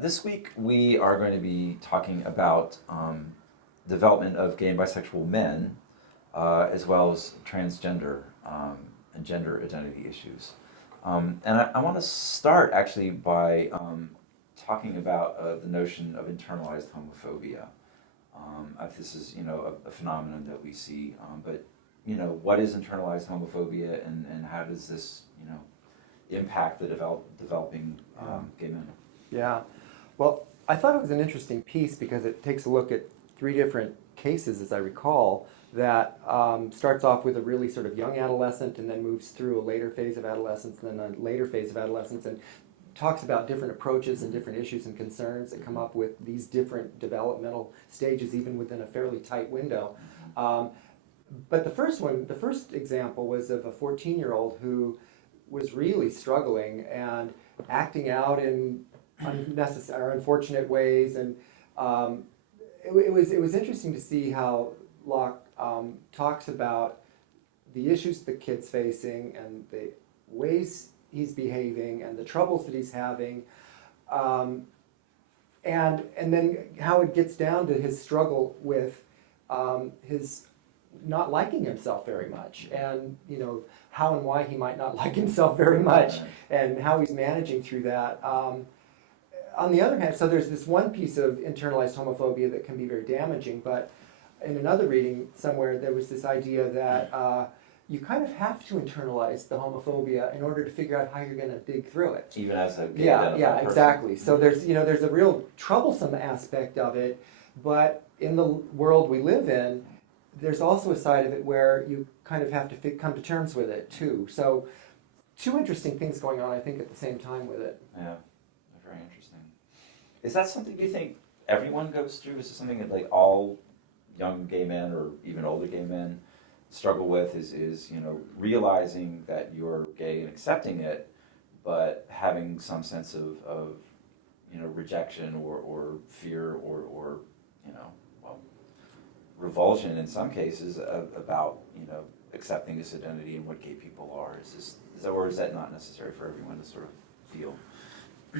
This week we are going to be talking about development of gay and bisexual men, as well as transgender and gender identity issues. And I want to start actually by talking about the notion of internalized homophobia. This is, a phenomenon that we see, but what is internalized homophobia, and how does this, impact the developing gay men? Yeah. Well, I thought it was an interesting piece because it takes a look at three different cases, as I recall, that starts off with a really sort of young adolescent and then moves through a later phase of adolescence and then a later phase of adolescence and talks about different approaches and different issues and concerns that come up with these different developmental stages, even within a fairly tight window. But the first example was of a 14-year-old who was really struggling and acting out in unnecessary or unfortunate ways, and it was interesting to see how Locke talks about the issues the kid's facing and the ways he's behaving and the troubles that he's having, and then how it gets down to his struggle with his not liking himself very much, and how and why he might not like himself very much, and how he's managing through that. On the other hand, so there's this one piece of internalized homophobia that can be very damaging, but in another reading somewhere there was this idea that you kind of have to internalize the homophobia in order to figure out how you're going to dig through it. Even as a gay yeah, person. exactly. So there's a real troublesome aspect of it, but in the world we live in, there's also a side of it where you kind of have to come to terms with it too. So two interesting things going on, I think, at the same time with it. Yeah, very interesting. Is that something you think everyone goes through? Is it something that like all young gay men or even older gay men struggle with? Is realizing that you're gay and accepting it, but having some sense of rejection or fear or revulsion in some cases about accepting this identity and what gay people are. Is that, or is that not necessary for everyone to sort of feel?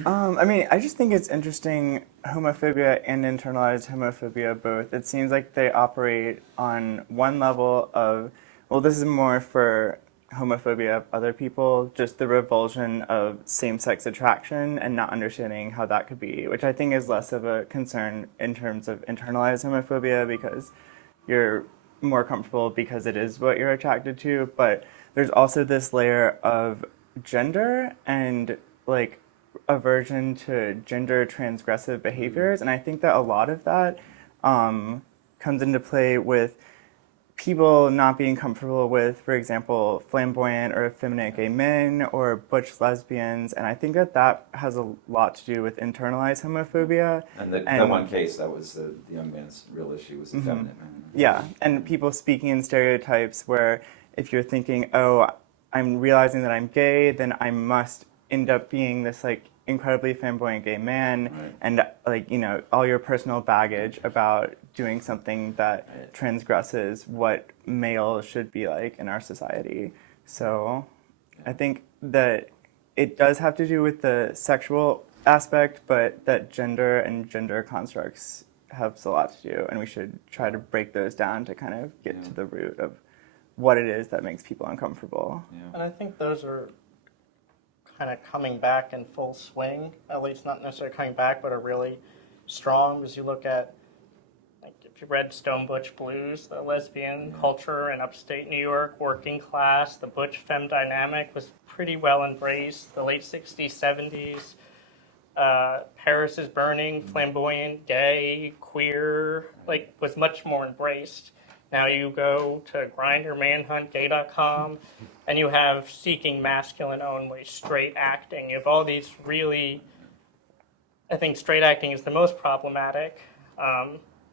I just think it's interesting, homophobia and internalized homophobia both. It seems like they operate on one level of, well, this is more for homophobia of other people, just the revulsion of same-sex attraction and not understanding how that could be, which I think is less of a concern in terms of internalized homophobia because you're more comfortable because it is what you're attracted to. But there's also this layer of gender and like aversion to gender transgressive behaviors, and I think that a lot of that comes into play with people not being comfortable with, for example, flamboyant or effeminate gay men or butch lesbians, and I think that has a lot to do with internalized homophobia. And the one case that was the young man's real issue was effeminate man. Yeah, and people speaking in stereotypes where if you're thinking, oh, I'm realizing that I'm gay, then I must end up being this like incredibly flamboyant gay man, right. And like all your personal baggage about doing something that right. transgresses what male should be like in our society. So I think that it does have to do with the sexual aspect, but that gender and gender constructs have a lot to do, and we should try to break those down to kind of get to the root of what it is that makes people uncomfortable. Yeah. And I think those are kind of coming back in full swing, at least not necessarily coming back, but are really strong as you look at, like, if you read Stone Butch Blues, the lesbian culture in upstate New York, working class, the butch femme dynamic was pretty well embraced. The late 60s, 70s, Paris is Burning, flamboyant, gay, queer, like, was much more embraced. Now you go to Grindr, Manhunt, Gay.com, and you have Seeking Masculine Only, straight acting. You have all these really, I think straight acting is the most problematic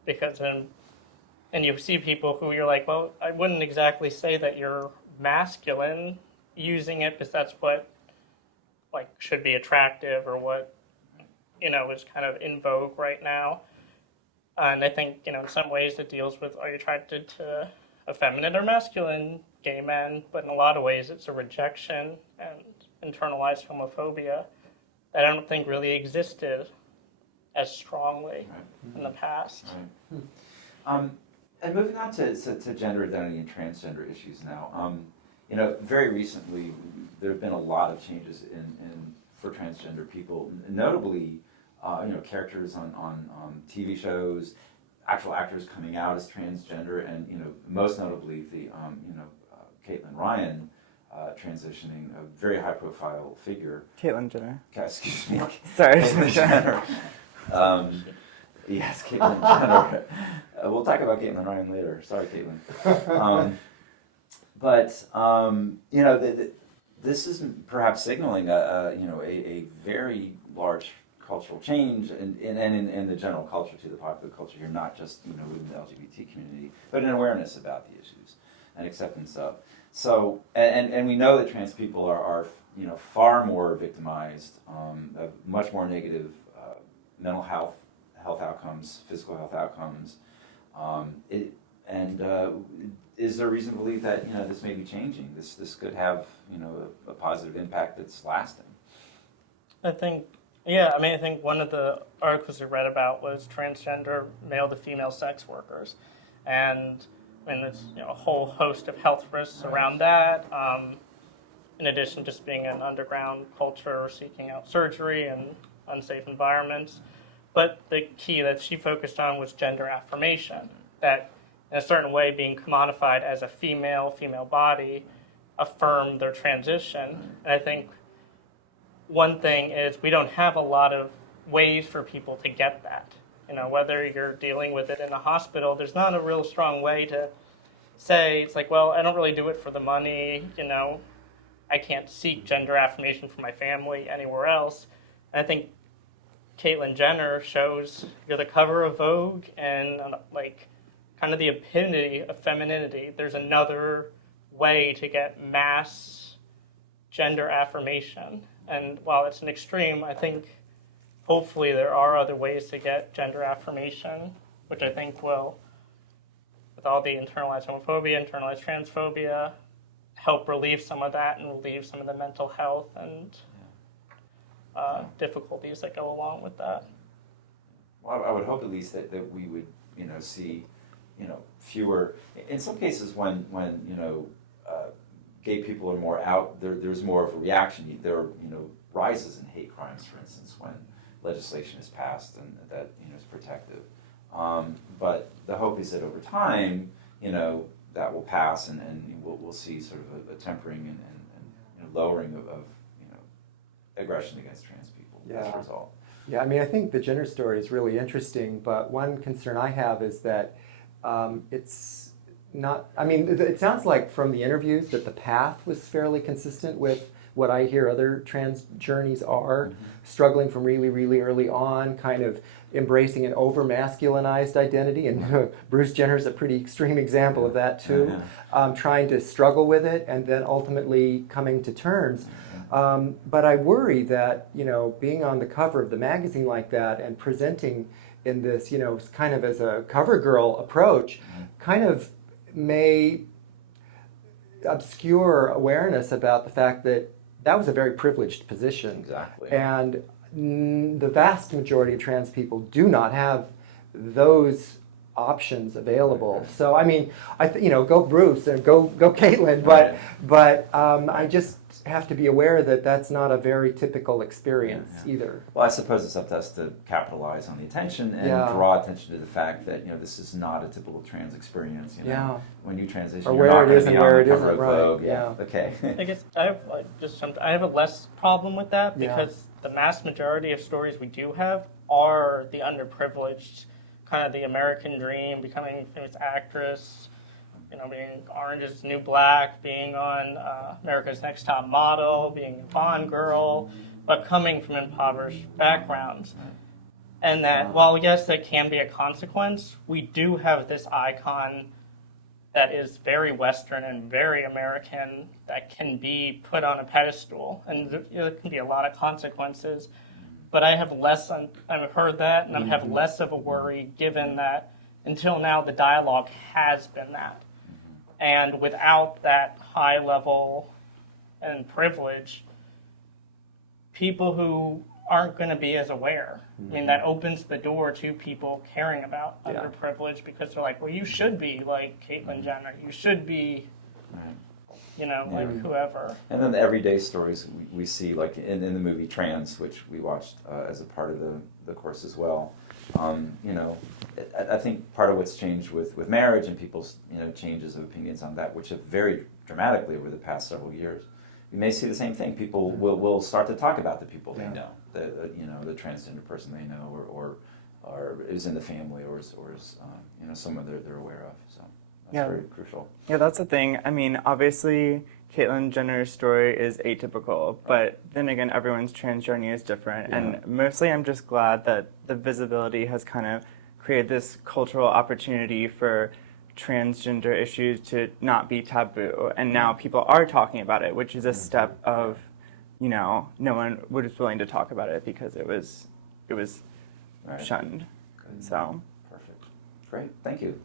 because, and you see people who you're like, well, I wouldn't exactly say that you're masculine using it because that's what like should be attractive or what, is kind of in vogue right now. And I think, in some ways it deals with, are you attracted to effeminate or masculine gay men? But in a lot of ways it's a rejection and internalized homophobia that I don't think really existed as strongly in the past. Right. And moving on to gender identity and transgender issues now. Very recently there have been a lot of changes in for transgender people, notably, characters on TV shows, actual actors coming out as transgender, and most notably the Caitlin Ryan transitioning, a very high-profile figure. Caitlyn Jenner. Excuse me. Sorry. Caitlyn Jenner. Yes, Caitlyn Jenner. We'll talk about Caitlin Ryan later. Sorry, Caitlin. This is perhaps signaling a very large cultural change in the general culture, to the popular culture here, not just within the LGBT community, but an awareness about the issues and acceptance of. So, and we know that trans people are far more victimized, of much more negative mental health outcomes, physical health outcomes. Is there reason to believe that this may be changing? This could have a positive impact that's lasting. I think one of the articles we read about was transgender male to female sex workers, and there's a whole host of health risks around that. In addition, just being an underground culture, seeking out surgery and unsafe environments. But the key that she focused on was gender affirmation, that in a certain way being commodified as a female body affirmed their transition. And I think one thing is we don't have a lot of ways for people to get that. Whether you're dealing with it in a hospital, there's not a real strong way to say, it's like, well, I don't really do it for the money, I can't seek gender affirmation for my family anywhere else. And I think Caitlyn Jenner shows you're the cover of Vogue and kind of the epitome of femininity. There's another way to get mass gender affirmation. And while it's an extreme, I think hopefully there are other ways to get gender affirmation, which I think will, with all the internalized homophobia, internalized transphobia, help relieve some of that and relieve some of the mental health and difficulties that go along with that. Well, I would hope at least that we would, see, fewer. In some cases, when gay people are more out, there's more of a reaction. There are, rises in hate crimes, for instance, when legislation is passed and that is protective. But the hope is that over time, that will pass, and we'll see sort of a tempering and lowering of aggression against trans people as a result. Yeah, I think the gender story is really interesting, but one concern I have is that it's not, it sounds like from the interviews that the path was fairly consistent with what I hear other trans journeys are, struggling from really, really early on, kind of embracing an over-masculinized identity, and Bruce Jenner's a pretty extreme example of that too, trying to struggle with it and then ultimately coming to terms. But I worry that, being on the cover of the magazine like that and presenting in this, kind of as a cover girl approach, kind of may obscure awareness about the fact that that was a very privileged position. Exactly. And the vast majority of trans people do not have those options available. So, go Bruce and go Caitlin, but I just have to be aware that that's not a very typical experience either. Well, I suppose it's up to us to capitalize on the attention and draw attention to the fact that this is not a typical trans experience. When you transition, or you're where not it is going to and be where on it the cover isn't, of Vogue. right? Yeah. Okay. I guess I have a less problem with that because the mass majority of stories we do have are the underprivileged, kind of the American dream, becoming a famous actress, being Orange is the New Black, being on America's Next Top Model, being a Bond girl, but coming from impoverished backgrounds. And that, while yes, that can be a consequence, we do have this icon that is very Western and very American that can be put on a pedestal. And there can be a lot of consequences. But I have I've heard that, and I have less of a worry given that until now the dialogue has been that. And without that high level and privilege, people who aren't going to be as aware. I mean, that opens the door to people caring about Yeah. underprivileged because they're like, well, you should be like Caitlyn Jenner. You should be, Right. you know, like whoever. And then the everyday stories we see, like in the movie Trans, which we watched as a part of the course as well. You know, I think part of what's changed with marriage and people's, you know, changes of opinions on that, which have varied dramatically over the past several years. You may see the same thing. People will start to talk about the people they know, you know, the transgender person they know, or is in the family, or is you know, someone they're aware of. So that's very crucial. Yeah, that's the thing. I mean, obviously, Caitlyn Jenner's story is atypical, but then again, everyone's trans journey is different. Yeah. And mostly, I'm just glad that the visibility has kind of created this cultural opportunity for transgender issues to not be taboo. And now people are talking about it, which is a step of, you know, no one was willing to talk about it because it was Right. shunned. Good. So. Perfect. Great. Thank you.